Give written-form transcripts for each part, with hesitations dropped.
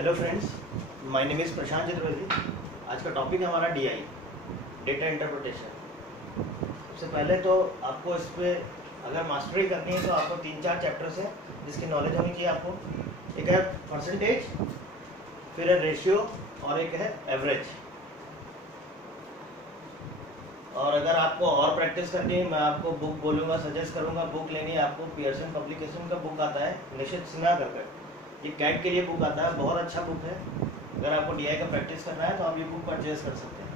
Hello friends, my name is Prashant Chaturvedi. आज का topic है हमारा डीआई, डेटा इंटरप्रिटेशन। सबसे पहले तो आपको इस पर अगर मास्टरी करनी है तो आपको 3-4 चैप्टर्स हैं जिसकी नॉलेज होनी चाहिए आपको। एक है परसेंटेज, फिर है रेशियो और एक है एवरेज। और अगर आपको और प्रैक्टिस करनी है, मैं आपको बुक बोलूँगा, सजेस्ट करूँगा बुक लेनी है आपको। पियर्सन पब्लिकेशन का बुक आता है निशित सिन्हा करके, ये कैट के लिए बुक आता है, बहुत अच्छा बुक है। अगर आपको डीआई का प्रैक्टिस करना है तो आप ये बुक परचेज कर सकते हैं।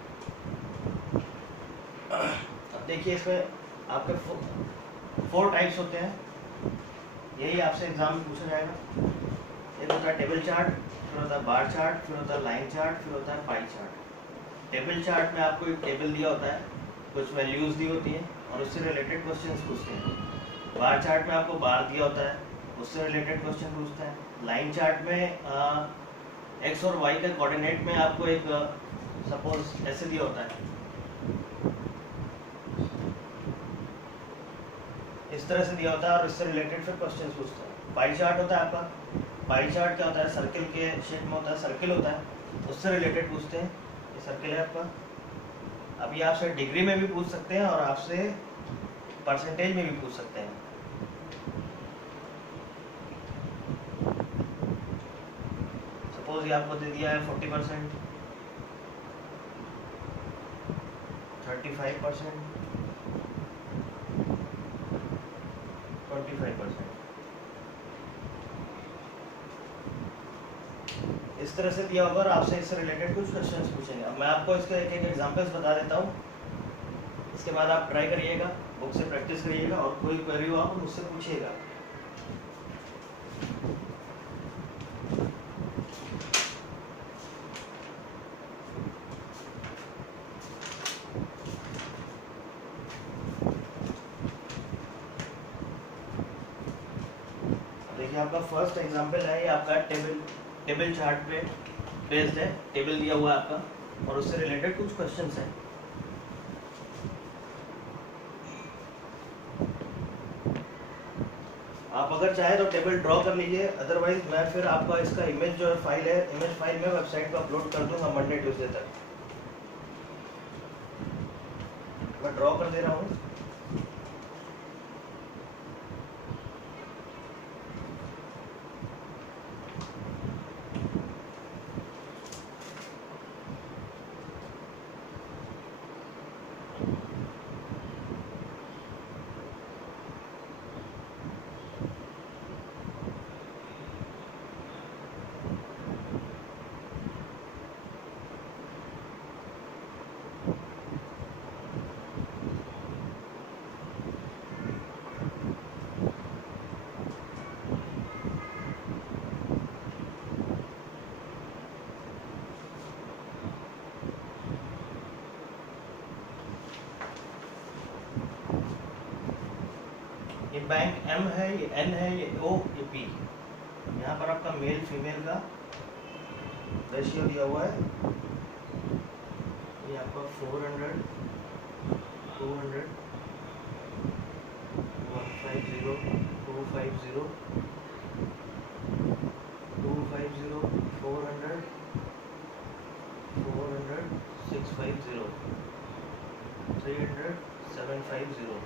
अब देखिए, इसमें आपके 4 टाइप्स होते हैं, यही आपसे एग्जाम में पूछा जाएगा। एक होता है टेबल चार्ट, फिर होता है बार चार्ट, फिर होता है लाइन चार्ट, फिर होता है पाई चार्ट। टेबल चार्ट में आपको एक टेबल दिया होता है, कुछ वैल्यूज़ दी होती हैं और उससे रिलेटेड क्वेश्चंस पूछते हैं। बार चार्ट में आपको बार दिया होता है, उससे रिलेटेड क्वेश्चन पूछते हैं। लाइन चार्ट में एक्स और वाई का कोऑर्डिनेट में आपको एक सपोज ऐसे दिया होता है, इस तरह से दिया होता है और इससे रिलेटेड फिर क्वेश्चन पूछते हैं। पाई चार्ट होता है आपका, पाई चार्ट क्या होता है, सर्किल के शेप में होता है, सर्किल होता है, उससे रिलेटेड पूछते हैं। ये सर्किल है आपका। अब ये आपसे डिग्री में भी पूछ सकते हैं और आपसे परसेंटेज में भी पूछ सकते हैं। सपोज ये आपको दे दिया है 40%, 35%, 25%, इस तरह से दिया होगा और आपसे इससे रिलेटेड कुछ क्वेश्चंस पूछेंगे। अब मैं आपको इसके एक एक एग्जांपल्स बता देता हूँ, इसके बाद आप ट्राई करिएगा, बुक से प्रैक्टिस करिएगा और कोई क्वेरी हो आप मुझसे पूछिएगा। देखिए, आपका फर्स्ट एग्जांपल है, ये आपका टेबल चार्ट पे बेस्ड है। टेबल दिया हुआ है आपका और उससे रिलेटेड कुछ क्वेश्चंस हैं। आप अगर चाहे तो टेबल ड्रॉ कर लीजिए, अदरवाइज मैं फिर आपका इसका इमेज जो फाइल है, इमेज फाइल में वेबसाइट पर अपलोड कर दूंगा मंडे ट्यूसडे तक। मैं ड्रॉ कर दे रहा हूँ। ये बैंक एम है, ये एन है, ये ओ, ये पी। यहाँ पर आपका मेल फीमेल का रेशियो दिया हुआ है। ये आपका 400, 200, 150, 250, 250, 400, 400, 650, 300, 750।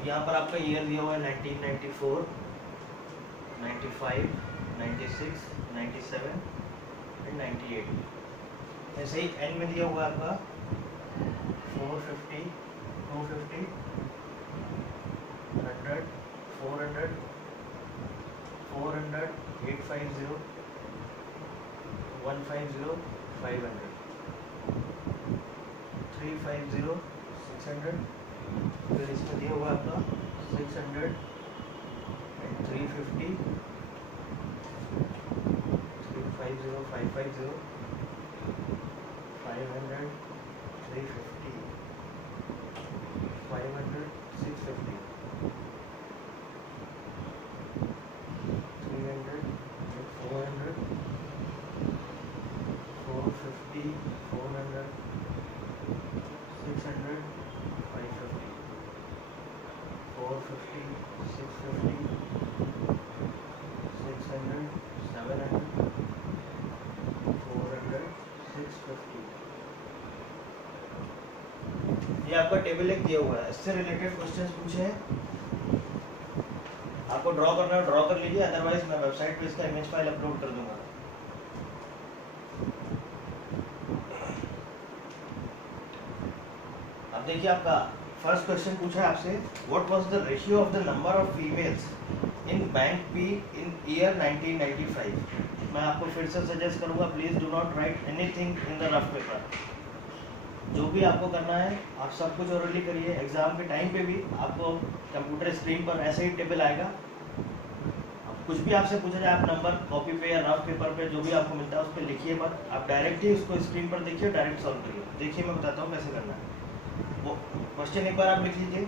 यहाँ पर आपका ईयर दिया हुआ है 1994, 95, 96, 97 एंड 98। ऐसे ही एन में दिया हुआ है आपका 450, 250, 100, 400, 400, 850, 150, 500, 350, 600। फिर इसमें दिया हुआ आपका 600 एंड 350, 350, 550, 500, 350, 500, 650, 300, 400, 450, 400, 600, 550, 450, 650, 600, 700, 400, 650। ये आपका टेबल एक दिया हुआ है, इससे रिलेटेड क्वेश्चंस पूछे हैं, आपको ड्रॉ करना है ड्रॉ कर लीजिए, अदरवाइज मैं वेबसाइट पे इसका इमेज फाइल अपलोड कर दूंगा। अब देखिए आपका फर्स्ट क्वेश्चन पूछा है आपसे, what was the ratio of the number of females in bank P in year 1995। मैं आपको फिर से सजेस्ट करूंगा, please do not right anything in the rough paper. जो भी आपको करना है आप सब कुछ ओरली करिए, एग्जाम के टाइम पे भी आपको कंप्यूटर स्क्रीन पर ऐसे ही टेबल आएगा, कुछ भी आपसे पूछा जाए आप नंबर कॉपी पे या रफ पेपर पे जो भी आपको मिलता है उस पर लिखिए मत, आप डायरेक्ट ही उसको स्क्रीन पर देखिए, डायरेक्ट सॉल्व करिए। देखिए मैं बताता हूँ कैसे करना है। वो क्वेश्चन एक बार आप लिख लीजिए,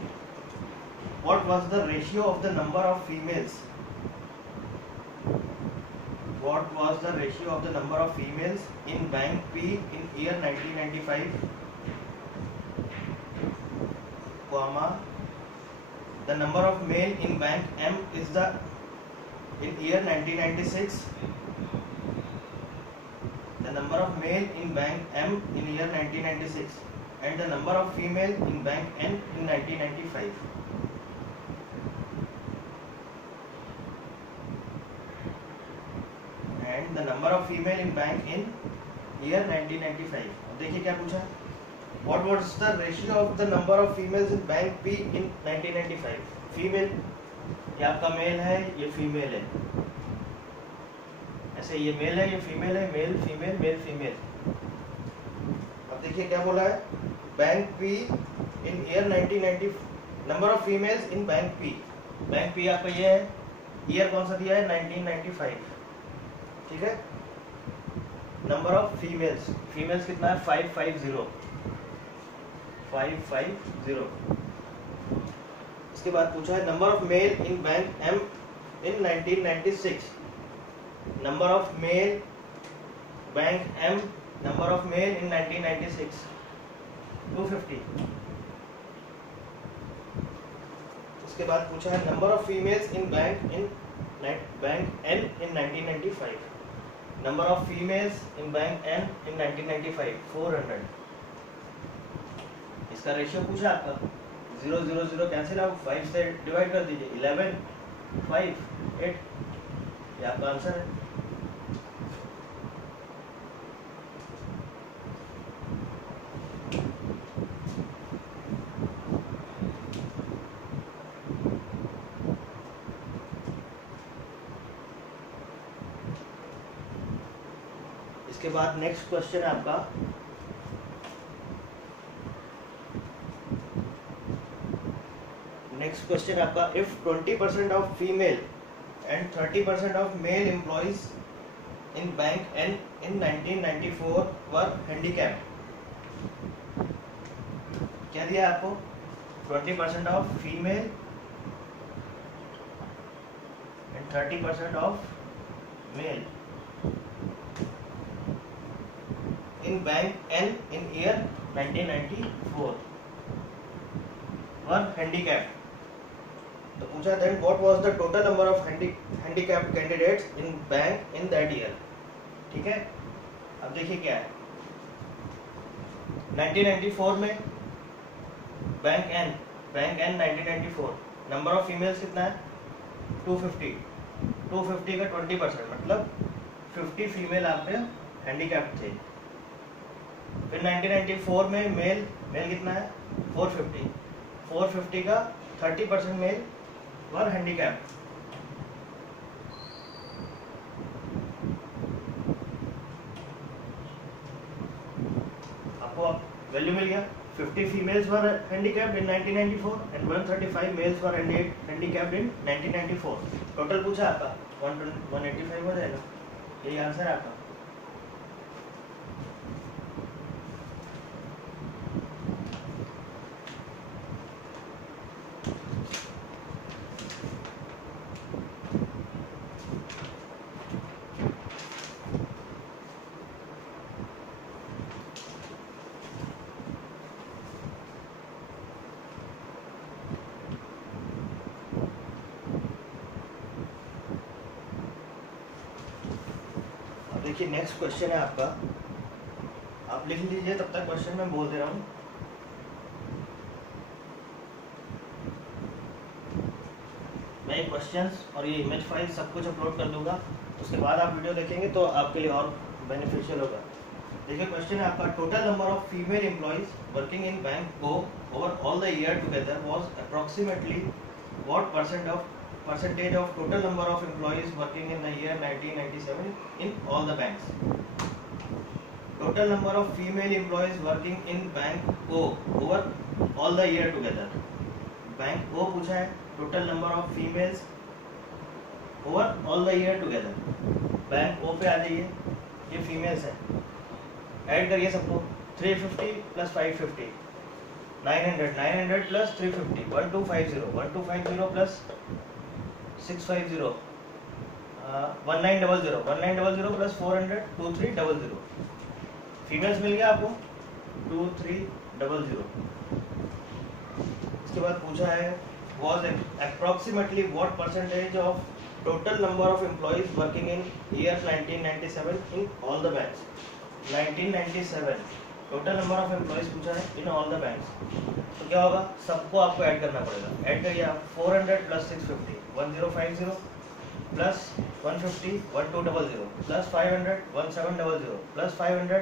what was the ratio of the number of females, what was the ratio of the number of females in bank P in year 1995, comma the number of male in bank M is the in year 1996, the number of male in bank M in year 1996 and the number of female in bank N in 1995. And the number of female in bank in year 1995. अब देखिए क्या पूछा है, what was the ratio of the number of females in bank P in 1995? Female ये आपका mail है, ये female है, ऐसे ये मेल है, ये फीमेल है, मेल फीमेल मेल फीमेल। अब देखिए क्या बोला है, bank P in year 1990, number of females in bank P, bank P आपका ये है, ईयर कौन सा दिया है 1995, ठीक है। नंबर ऑफ फीमेल्स, फीमेल्स कितना है 550, 550। इसके बाद पूछा है number of male in bank M in 1996, number of male bank M, number of male in 1996 250। उसके बाद पूछा है number of females in bank N in 1995, number of females in bank N in 1995 400। इसका रेशियो पूछा आपका, 0 0 0 cancel out, 5 से divide कर दीजिए, 11 5 8, ये आपका आंसर है। इसके बाद नेक्स्ट क्वेश्चन है आपका, नेक्स्ट क्वेश्चन आपका, if 20% of female and 30% of male employees in bank N in 1994 were handicap. क्या दिया आपको, 20% of female and 30% of male in bank N in year 1994 were handicap. तो पूछा then what was the total number of handicap candidates in bank in that year, ठीक है। अब देखिए क्या है, 1994 में bank N 1994 number of females कितना है 250, 250 का 20% मतलब 50 फीमेल आप पे हैंडीकैप थे। फिर 1994 में मेल कितना है 450, 450 का 30% मेल वर हैंडीकैप। आपको वैल्यू मिल गया, 50 females were handicapped in 1994 and 135 males were handicapped in 1994। Total पूछा आपका 185 हो जाएगा, यही आंसर है आपका। देखिए नेक्स्ट क्वेश्चन है आपका, आप लिख लीजिए तब तक क्वेश्चन मैं बोल दे रहा हूँ। मैं ये क्वेश्चंस और ये इमेज फाइल सब कुछ अपलोड कर दूंगा, उसके बाद आप वीडियो देखेंगे तो आपके लिए और बेनिफिशियल होगा। देखिए क्वेश्चन है आपका, total number of female employees working in bank को over all the year together was approximately what percentage of total number of employees working in the year 1997 in all the banks. Total number of female employees working in bank O over all the year together. Bank O पूछा है, total number of females over all the year together. Bank O पे आ जाइए, ये females हैं, add करिए सबको, 350 plus 550 900 plus 350 1250 plus 650 1900 plus 400 2300। Females मिल गया आपको 2300। इसके बाद पूछा है was approximately what percentage of total number of employees working in year 1997 in all the banks। 1997 total number of employees पूछा है इन ऑल द बैंक्स, तो क्या होगा, सबको आपको ऐड करना पड़ेगा। ऐड करिए आप, 400 plus 650 1050 plus 150 1200 plus 500 1700 plus 500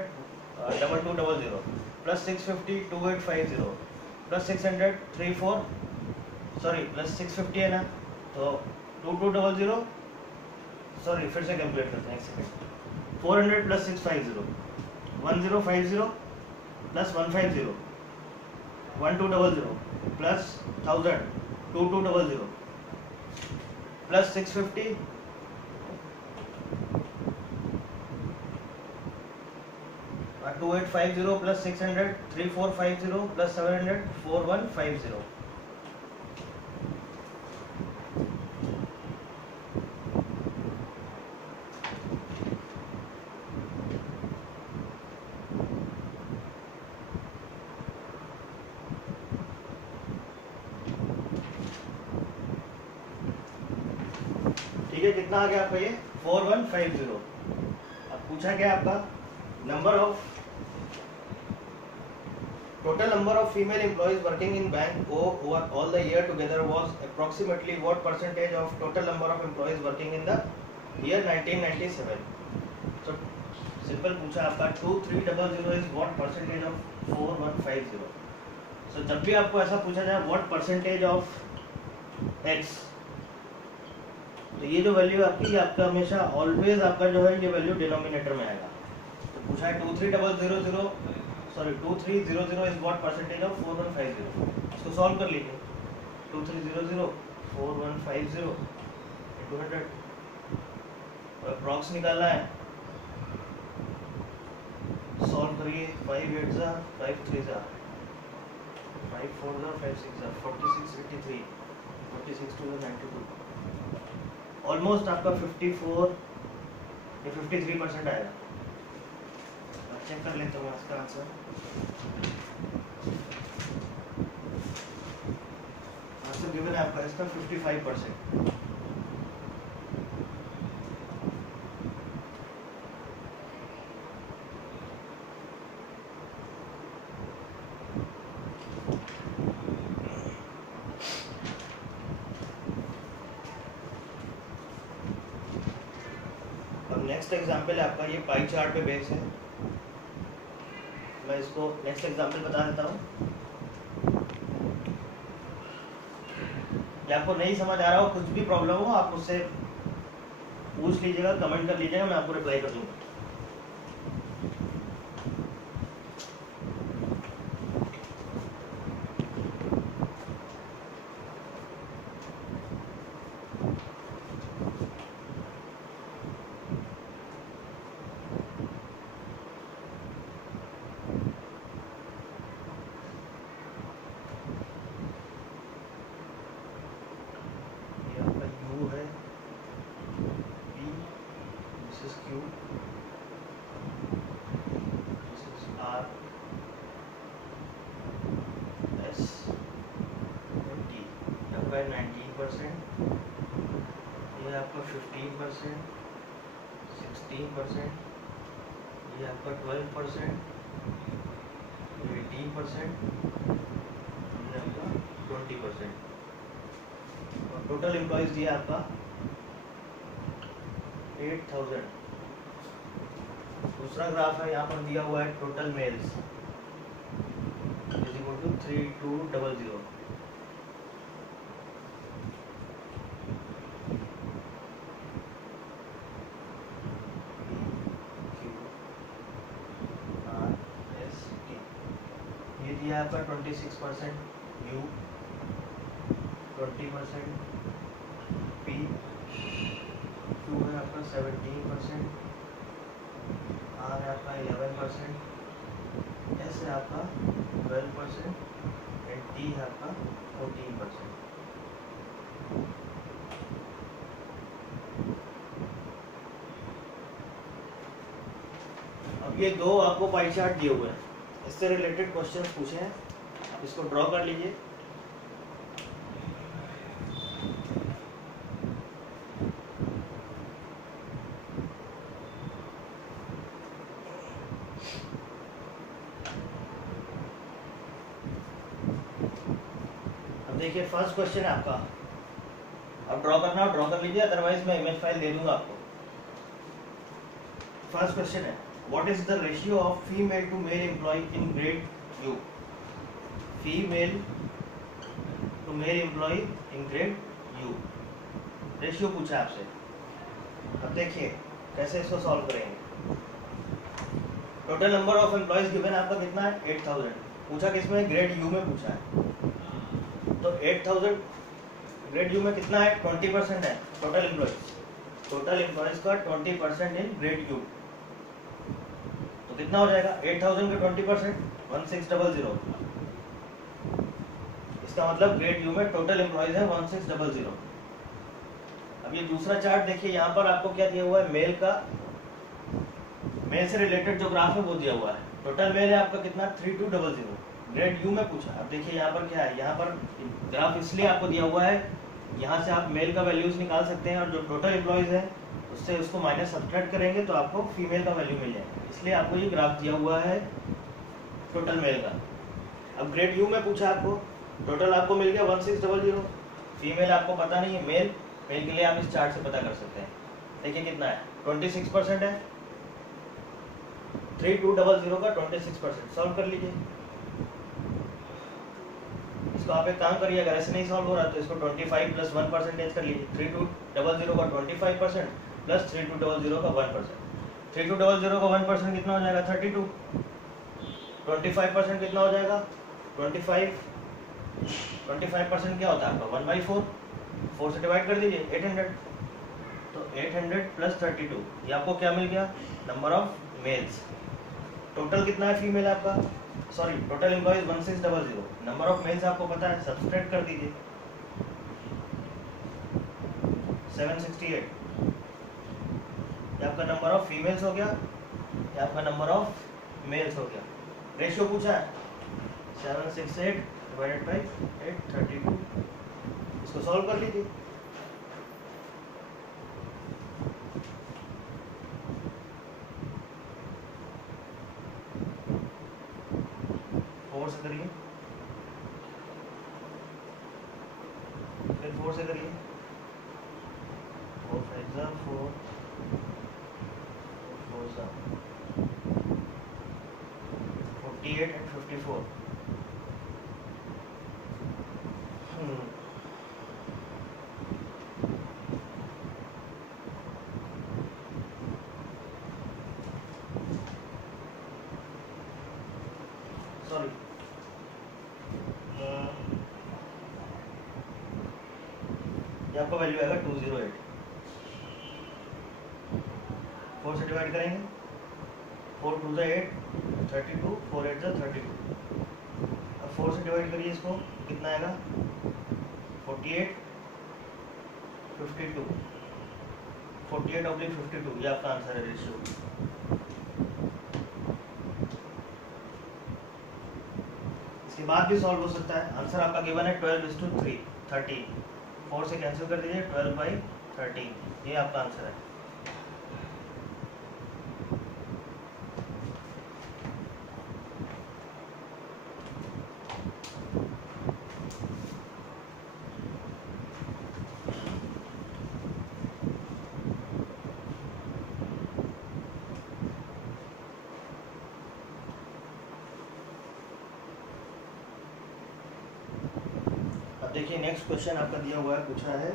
2200 plus 650 2850 plus 600 plus 650 है ना, तो 2200, सॉरी फिर से कैलकुलेट करते हैं एक second. 400 plus 650 1050 plus 150 1200 plus 1000 2200 plus 650 2850 plus 600 3450 plus 700 4150। ठीक है, कितना आ गया आपका ये 4150। अब पूछा क्या आपका, number of total number of female employees working in bank O over all the year together was approximately what percentage of total number of employees working in the year 1997। तो सिंपल पूछा आपका 2300 is what percentage of 4150। So जब भी आपको ऐसा पूछा जाए what percentage of x, तो ये जो वैल्यू आपकी, ये आपका हमेशा ऑलवेज आपका जो है ये वैल्यू डिनोमिनेटर में आएगा। तो पूछा है 2300 इज व्हाट परसेंटेज ऑफ 4150। इसको सॉल्व कर लीजिए, 2300 4150 into 100, अप्रॉक्स निकालना है, सॉल्व करिए। 5 8 जा 5 3 जा 5 4 जा 5 6 जा 46 83 46 2 92, ऑलमोस्ट आपका 54 या 53% आएगा। चेक कर लेता हूँ इसका आंसर। आंसर गिवन है आपका इसका 55%। नेक्स्ट एग्जाम्पल है आपका, ये पाई चार्ट पे बेस है। मैं इसको नेक्स्ट एग्जाम्पल बता देता हूँ। या आपको नहीं समझ आ रहा हो, कुछ भी प्रॉब्लम हो, आप मुझसे पूछ लीजिएगा, कमेंट कर लीजिएगा, मैं आपको रिप्लाई कर दूँगा। है 19%, ये आपका 15%, 16%, ये आपका 12%, 18%, ये आपका 20%। और टोटल एम्प्लॉयज दिया आपका 8000। दूसरा ग्राफ है, यहाँ पर दिया हुआ है total males is equal to 3200। ये दिया है आपका 26% यू, 20% पी, क्यू है आपका 17%, आर है आपका 11%, एस है आपका 12% एंड टी है आपका 14%। अब ये दो आपको पाई चार्ट दिए हुए हैं, इससे रिलेटेड क्वेश्चन पूछे हैं, आप इसको ड्रॉ कर लीजिए। अब देखिए फर्स्ट क्वेश्चन है आपका, अब ड्रॉ करना हो ड्रॉ कर लीजिए, अदरवाइज मैं इमेज फाइल दे दूंगा आपको। फर्स्ट क्वेश्चन है, what is the ratio of female to male employee in grade U. Female to male employee in grade U, ratio पूछा आपसे। अब देखिए कैसे इसको सॉल्व करेंगे। Total number of employees given आपका कितना है 8000, पूछा किसमें ग्रेड यू में पूछा है, तो 8000 ग्रेड यू में कितना है 20% है टोटल एम्प्लॉयज, टोटल एम्प्लॉयज का 20% इन ग्रेड यू, तो कितना हो जाएगा 8000 का 20% 1600। इसका मतलब ग्रेड यू में टोटल एम्प्लॉयज है 1600। अब ये दूसरा चार्ट देखिए, यहाँ पर आपको क्या दिया हुआ है, मेल का, मेल से रिलेटेड जो ग्राफ है वो दिया हुआ है। टोटल मेल है आपका कितना 3200, ग्रेड यू में पूछा। अब देखिए यहाँ पर क्या है, यहाँ पर ग्राफ इसलिए आपको दिया हुआ है, यहाँ से आप मेल का वैल्यूज निकाल सकते हैं और जो टोटल एम्प्लॉयज है उससे उसको माइनस सब्ट्रैक्ट करेंगे तो आपको फीमेल का वैल्यू मिल जाएगा, इसलिए आपको ये ग्राफ दिया हुआ है टोटल मेल का। अब ग्रेड यू में पूछा आपको, टोटल आपको मिल गया 1600, फीमेल आपको पता नहीं है, मेल मेल के लिए आप इस चार्ट से पता कर सकते हैं। देखिए कितना है 26% है, 3200 का 26%, सॉल्व कर लीजिए इसको। आप एक काम करिए, अगर ऐसे नहीं सॉल्व हो रहा तो इसको 25 प्लस 1% कर लीजिए। 3200 का 25% प्लस 3200 का 1%, 3200 का 1% कितना हो जाएगा 32, 25% कितना हो जाएगा 25, 25% क्या होता है आपका 1/4, 4 से डिवाइड कर दीजिए 800, तो 800 प्लस 32, ये आपको क्या मिल गया नंबर ऑफ मेल्स। टोटल कितना है फीमेल आपका, sorry total employees 1600, number of males आपको पता है, सब्सट्रैक्ट कर दीजिए 768, ये आपका नंबर ऑफ फीमेल्स हो गया, ये आपका नंबर ऑफ मेल्स हो गया। रेशियो पूछा है 768 डिवाइडेड बाय 832, इसको सॉल्व कर लीजिए। से करिए, फिर 4 से करिए, 4 5 4, 4 48 and 54। सॉरी आपका वैल्यू आएगा 208, 4 से डिवाइड करेंगे, 4 2 8 32, 4 8 32, अब 4 से डिवाइड करिए इसको, कितना आएगा 48 52, 48/52, ये आपका आंसर है रेशियो। इसके बाद भी सॉल्व हो सकता है, आंसर आपका गिवन है 12:3 13, 4 से कैंसिल कर दीजिए 12/13, ये आपका आंसर है। नेक्स्ट क्वेश्चन आपका दिया हुआ है, पूछा है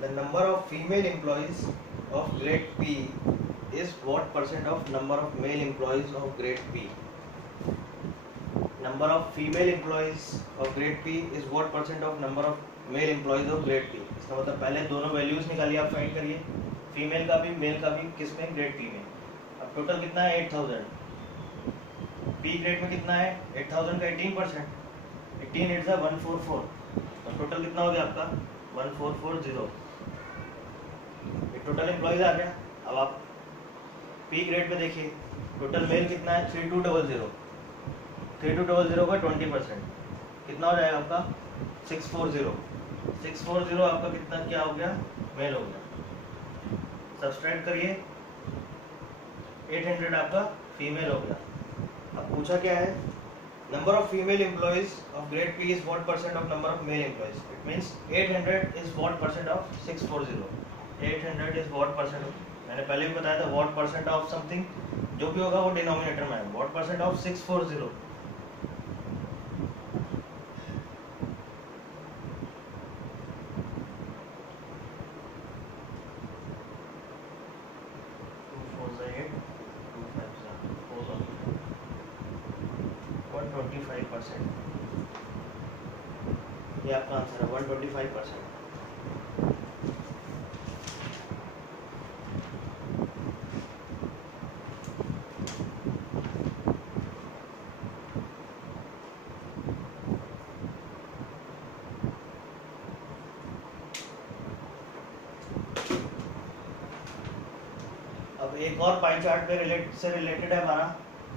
the number of female employees of grade P is what percent of number of male employees of grade P. Number of female employees of grade P is what percent of number of male employees of grade P. इसका मतलब पहले दोनों values निकालिए, आप find करिए, female का भी mail का भी, किसमें, ग्रेड पी में। अब टोटल कितना है 8000, पी ग्रेड में कितना है 8000 का 18%, 18 8 144, तो टोटल कितना हो गया आपका 1440। ये टोटल एम्प्लॉइज आ गया। अब आप पी ग्रेड में देखिए, टोटल मेल कितना है 3200, 3200 का 20% कितना हो जाएगा आपका 640, 640 आपका कितना क्या हो गया, मेल हो गया। सब्सट्रैक्ट करिए, 800 आपका फीमेल हो गया। अब पूछा क्या है, number of female employees of grade P is what percent of number of male employees. It means 800 is what percent of 640, 800 is what percent of, मैंने पहले भी बताया था व्हाट परसेंट ऑफ समथिंग जो भी होगा वो डिनोमिनेटर में है, व्हाट परसेंट ऑफ 640। ये आपका आंसर है 125%। अब एक और पाई चार्ट पे रिलेटेड है हमारा,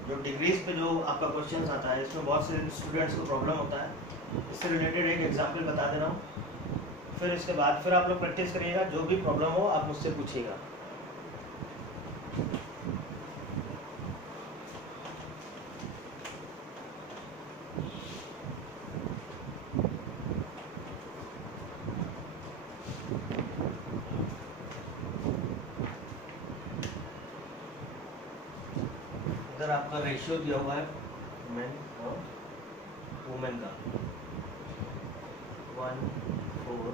जो डिग्रीज पे जो आपका क्वेश्चन आता है, इसमें बहुत से स्टूडेंट्स को प्रॉब्लम होता है। इससे रिलेटेड एक एग्जांपल बता दे रहा हूँ, फिर इसके बाद फिर आप लोग प्रैक्टिस करिएगा, जो भी प्रॉब्लम हो आप मुझसे पूछिएगा। इधर आपका रेशियो दिया हुआ है मेन और वुमेन का, 1 4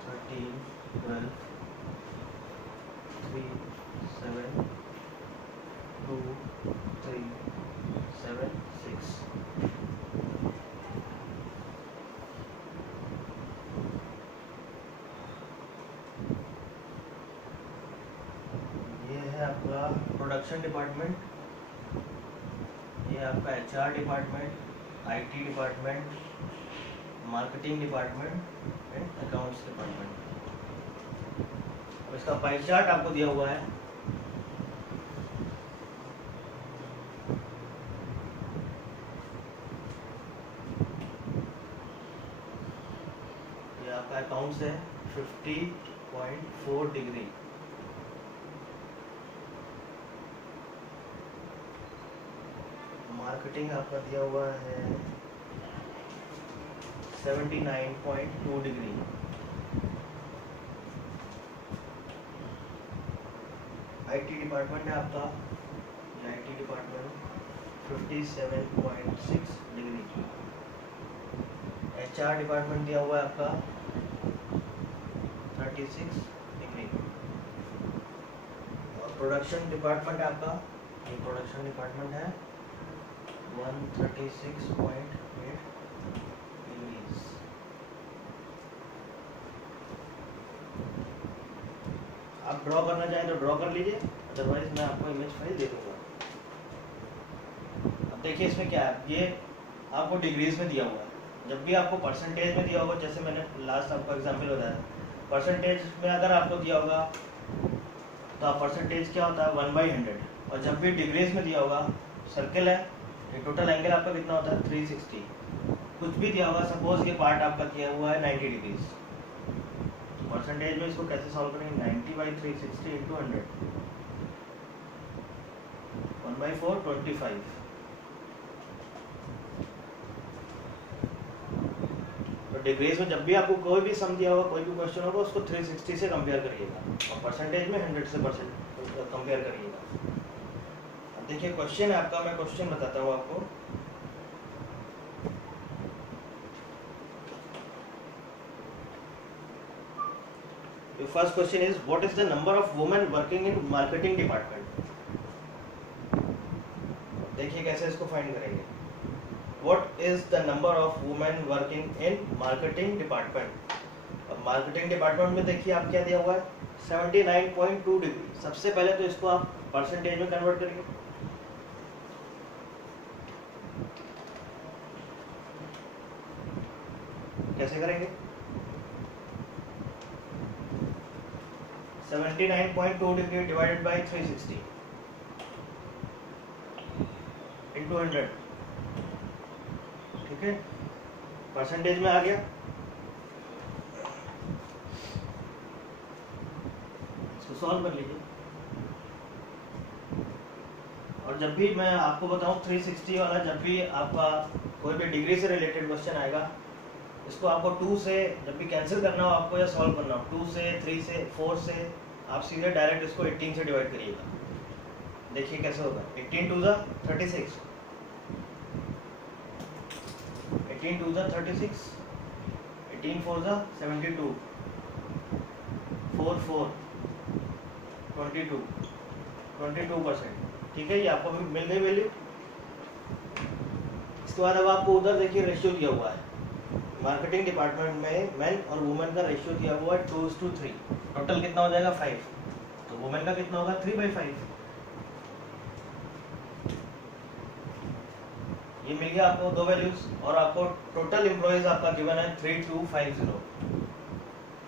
13 12 3 7 2 3 7 6। ये है आपका प्रोडक्शन डिपार्टमेंट, ये आपका HR department, IT department, marketing department and accounts department. अब इसका पाई चार्ट आपको दिया हुआ है। ये आपका अकाउंट्स है 50.4 डिग्री, मार्केटिंग आपका दिया हुआ है 79.2 डिग्री, IT डिपार्टमेंट है आपका, IT department 57.6 degree, HR department दिया हुआ है आपका 36 डिग्री, और प्रोडक्शन डिपार्टमेंट आपका, ये प्रोडक्शन डिपार्टमेंट है 136.8 डिग्रीज। आप ड्रॉ करना चाहें तो ड्रॉ कर लीजिए, अदरवाइज मैं आपको इमेज फाइल दे दूंगा। अब देखिए इसमें क्या है, ये आपको डिग्रीज में दिया हुआ है। जब भी आपको परसेंटेज में दिया होगा, जैसे मैंने लास्ट आपको एग्जांपल बताया, परसेंटेज में अगर आपको दिया होगा तो आप परसेंटेज क्या होता है 1/100, और जब भी डिग्रीज में दिया होगा, सर्कल है, ये टोटल एंगल आपका कितना होता है 360। कुछ भी दिया होगा, सपोज ये पार्ट आपका किया हुआ है 90 डिग्रीज, परसेंटेज में इसको कैसे सॉल्व करेंगे, 90/360 × 100, 1/4 25। तो डिग्रीज में जब भी आपको कोई भी सम दिया होगा, कोई भी क्वेश्चन होगा, उसको 360 से कंपेयर करिएगा, और परसेंटेज में 100 से कंपेयर करिएगा। अब देखिए क्वेश्चन है आपका, मैं क्वेश्चन बताता हूँ आपको। Your first question is, what is the number of women working in marketing department? देखिए कैसे इसको फाइंड करेंगे. What is the number of women working in marketing department? अब marketing department में देखिए आप क्या दिया हुआ है 79.2 डिग्री. सबसे पहले तो इसको आप परसेंटेज में कन्वर्ट करिए. कैसे करेंगे? 79.2 डिग्री डिवाइडेड बाय 360 इंटू 100. ठीक है, परसेंटेज में आ गया. इसको सॉल्व कर लीजिए. और जब भी मैं आपको बताऊं 360 वाला, जब भी आपका कोई भी डिग्री से रिलेटेड क्वेश्चन आएगा, इसको आपको 2 से जब भी कैंसिल करना हो आपको या सॉल्व करना हो, 2 से 3 से 4 से आप सीधे डायरेक्ट इसको 18 से डिवाइड करिएगा. देखिए कैसे होगा. 18 2 36, 18 2 36, 18 4 72, 4 4 22%. ठीक है, ये आपको मिल गई वैल्यू. इसके बाद अब आपको उधर देखिए रेशियो दिया हुआ है. मार्केटिंग डिपार्टमेंट में मेन और वुमेन का रेशियो दिया हुआ है 2:3. टोटल कितना हो जाएगा 5. तो वुमेन का कितना होगा 3/5. ये मिल गया आपको दो वैल्यूज. और आपको टोटल एम्प्लॉइज आपका गिवन है 3250.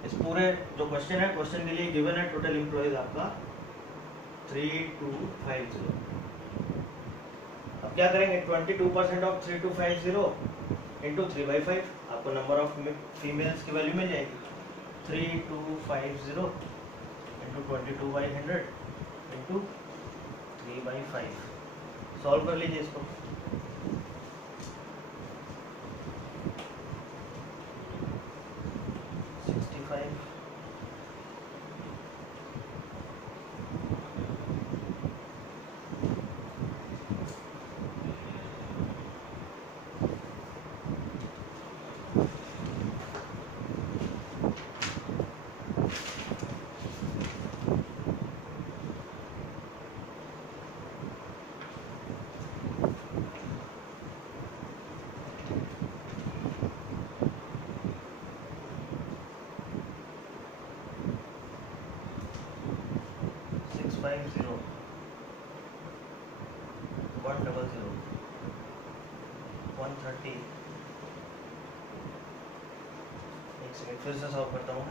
इस पूरे जो क्वेश्चन है, क्वेश्चन के लिए गिवन है टोटल एम्प्लॉइज आपका 3250. अब क्या करेंगे, 22% ऑफ 3250 इंटू 3/5. आपको नंबर ऑफ फीमेल्स की वैल्यू मिल जाएगी. 3250 इंटू 22/100 इंटू 3/5. सॉल्व कर लीजिए इसको. फिर से सॉल्व करता हूँ.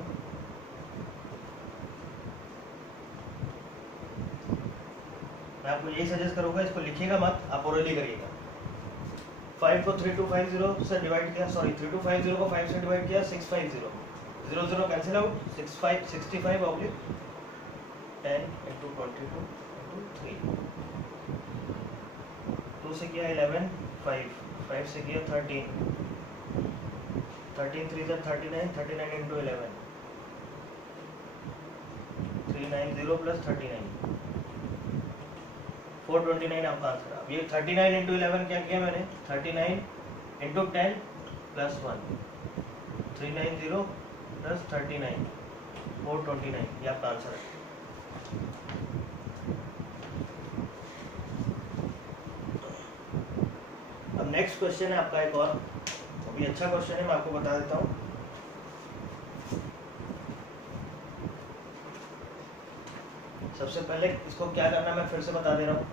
मैं आपको यही सजेस्ट करूंगा, इसको लिखिएगा मत, आप ओरली करिएगा. 5 को 3250 से डिवाइड किया, सॉरी 3250 को 5 से डिवाइड किया, 650. 0 0 cancel out. 65 oblique 10 into 22 into 3. 2 से किया 11, 5 से किया 13, 13 3 39, 39 इंटू 11, 390 प्लस 39, 429 आपका आंसर. अब ये 39 इंटू 11 क्या किया मैंने, 39 इंटू 10 प्लस 1, 390 प्लस 39, 429. ये आपका आंसर है. अब नेक्स्ट क्वेश्चन है आपका एक और, अभी अच्छा क्वेश्चन है, मैं आपको बता देता हूँ. सबसे पहले इसको क्या करना है मैं फिर से बता दे रहा हूँ.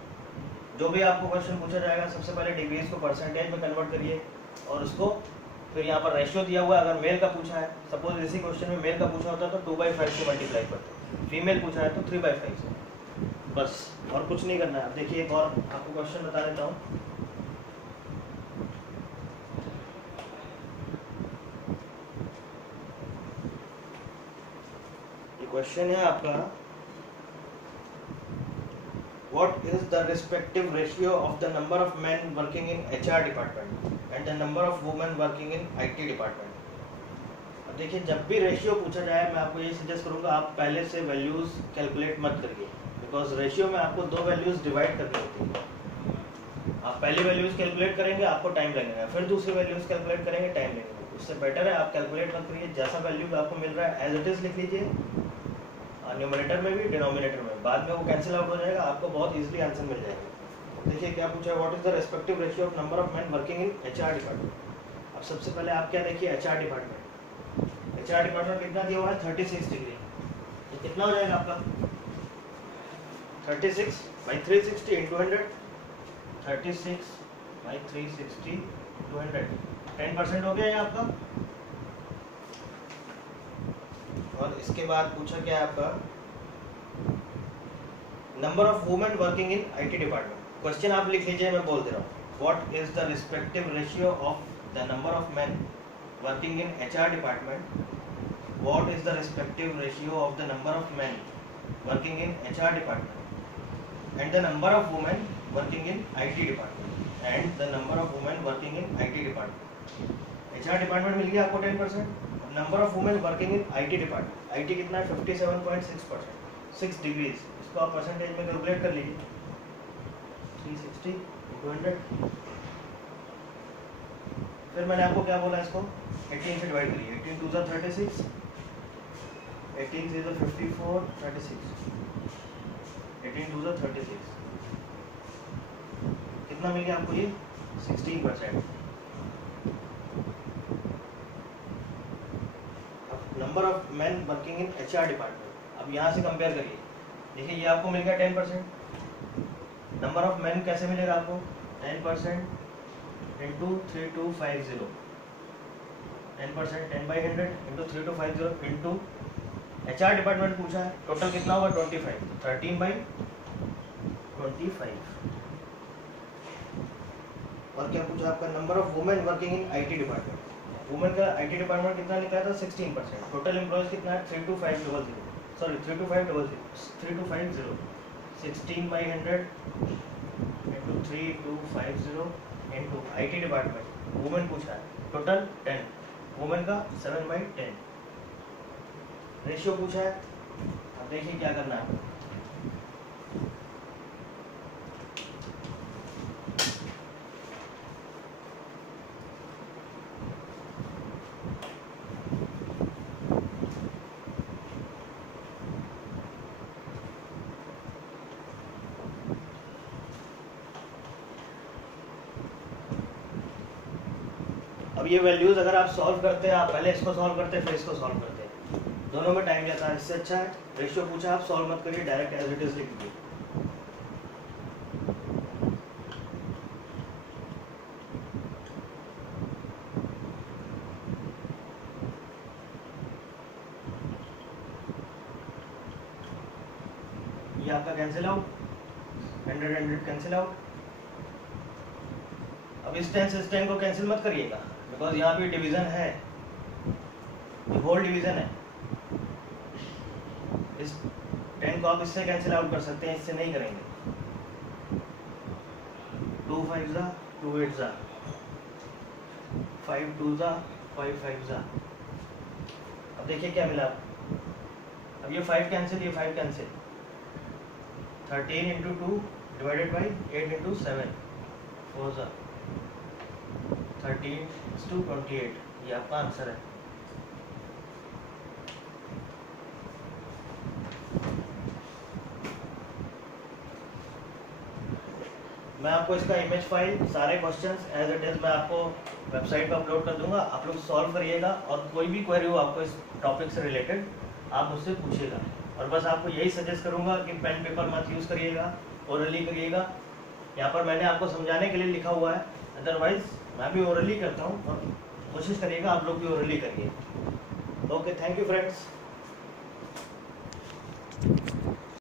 जो भी आपको क्वेश्चन पूछा जाएगा, सबसे पहले डिग्रीज को परसेंटेज में कन्वर्ट करिए और उसको फिर यहाँ पर रेशियो दिया हुआ है. अगर मेल का पूछा है, सपोज इसी क्वेश्चन में मेल का पूछा होता तो 2/5 से मल्टीप्लाई करते. फीमेल पूछा है तो 3/5 से. बस, और कुछ नहीं करना है. अब देखिए एक और आपको क्वेश्चन बता देता हूँ. क्वेश्चन है आपका, what is the respective ratio of the number of men working in HR department and the number of women working in IT department. अब देखिए जब भी रेशियो पूछा जाए, मैं आपको ये सजेस्ट करूंगा आप पहले से वैल्यूज कैलकुलेट मत करिए, बिकॉज रेशियो में आपको दो वैल्यूज डिवाइड करनी होती है. आप पहली वैल्यूज कैलकुलेट करेंगे, आपको टाइम लगेगा, फिर दूसरी वैल्यूज कैलकुलेट करेंगे, टाइम लगेगा. उससे बेटर है आप कैलकुलेट मत करिए, जैसा वैल्यू आपको मिल रहा है एज इट इज़ लिख लीजिए, न्यूमरेटर में भी डिनोमिनेटर में, बाद में वो कैंसिल आउट हो जाएगा, आपको बहुत इजीली आंसर मिल जाएगा। देखिए क्या पूछा है, what is the respective ratio of number of man working in HR department. अब सबसे पहले आप क्या देखिए एचआर डिपार्टमेंट, एचआर डिपार्टमेंट कितना दिया हुआ है 36 डिग्री, तो कितना हो जाएगा आपका 36 बाई 360 इंटू 100, 36 बाई 360 इंटू 100, 10% हो गया ये आपका। और इसके बाद पूछा क्या है आपका, number of women working in IT department. Question आप लिख लीजिए, मैं बोल दे रहा हूँ, what is the respective ratio of the number of men working in HR department, what is the respective ratio of the number of men working in HR department and the number of women working in IT department and the number of women working in IT department. HR department मिल गया आपको 10%, number of women working in IT department, IT कितना है 57.6%, 6 degrees, इसको आप percentage में calculate कर लीजिए, 360 into 100। फिर मैंने आपको क्या बोला, इसको 18 से डिवाइड करिए, 18 2 36, 18 3 54, 36, 18 2 36, कितना मिल गया आपको ये 16%। Number of man working in HR department, अब यहाँ से कंपेयर करिए, देखिए ये आपको मिल गया 10%, नंबर ऑफ मैन कैसे मिलेगा आपको 10% into 3250, 10% 10/100 into 3250 into HR department पूछा है, टोटल कितना होगा 25, 13/25। और क्या पूछा आपका, number of women working in IT department, women का आईटी डिपार्टमेंट कितना निकला था 16%, टोटल एम्प्लॉयज कितना है 32500, sorry 32550, 16/100 into 3250 into IT department, women पूछा है टोटल 10, वुमेन का 7/10, रेशियो पूछा है। अब देखिए क्या करना है, अब ये वैल्यूज अगर आप सॉल्व करते हैं, आप पहले इसको सॉल्व करते हैं फिर इसको सॉल्व करते हैं, दोनों में टाइम जाता है, इससे अच्छा है रेशियो पूछा आप सॉल्व मत करिए, डायरेक्ट एज इट इज लिख दीजिए। ये आपका कैंसिल आउट, 100 कैंसिल आउट। अब इस 10 से इस 10 को कैंसिल मत करिएगा, बिकॉज यहाँ पे डिवीजन है, ये होल डिवीजन है, इस 10 को आप इससे कैंसिल आउट कर सकते हैं, इससे नहीं करेंगे। 2 5 जा 2 8 जा 5 2 जा 5 5 जा। अब देखिए क्या मिला, अब ये 5 कैंसिल, ये 5 cancel, 13 into 2 divided by 8 into 7, 4 जा 13:28, ये आपका आंसर है। मैं आपको इसका इमेज फाइल, सारे क्वेश्चंस एज इट इज मैं आपको वेबसाइट पर अपलोड कर दूंगा, आप लोग सॉल्व करिएगा, और कोई भी क्वेरी हो आपको इस टॉपिक से रिलेटेड आप मुझसे पूछिएगा। और बस आपको यही सजेस्ट करूंगा कि पेन पेपर मत यूज़ करिएगा, ओरली करिएगा। यहाँ पर मैंने आपको समझाने के लिए लिखा हुआ है, अदरवाइज मैं भी ओरली करता हूँ, और कोशिश करिएगा आप लोग भी ओरली करिए। Okay, thank you friends.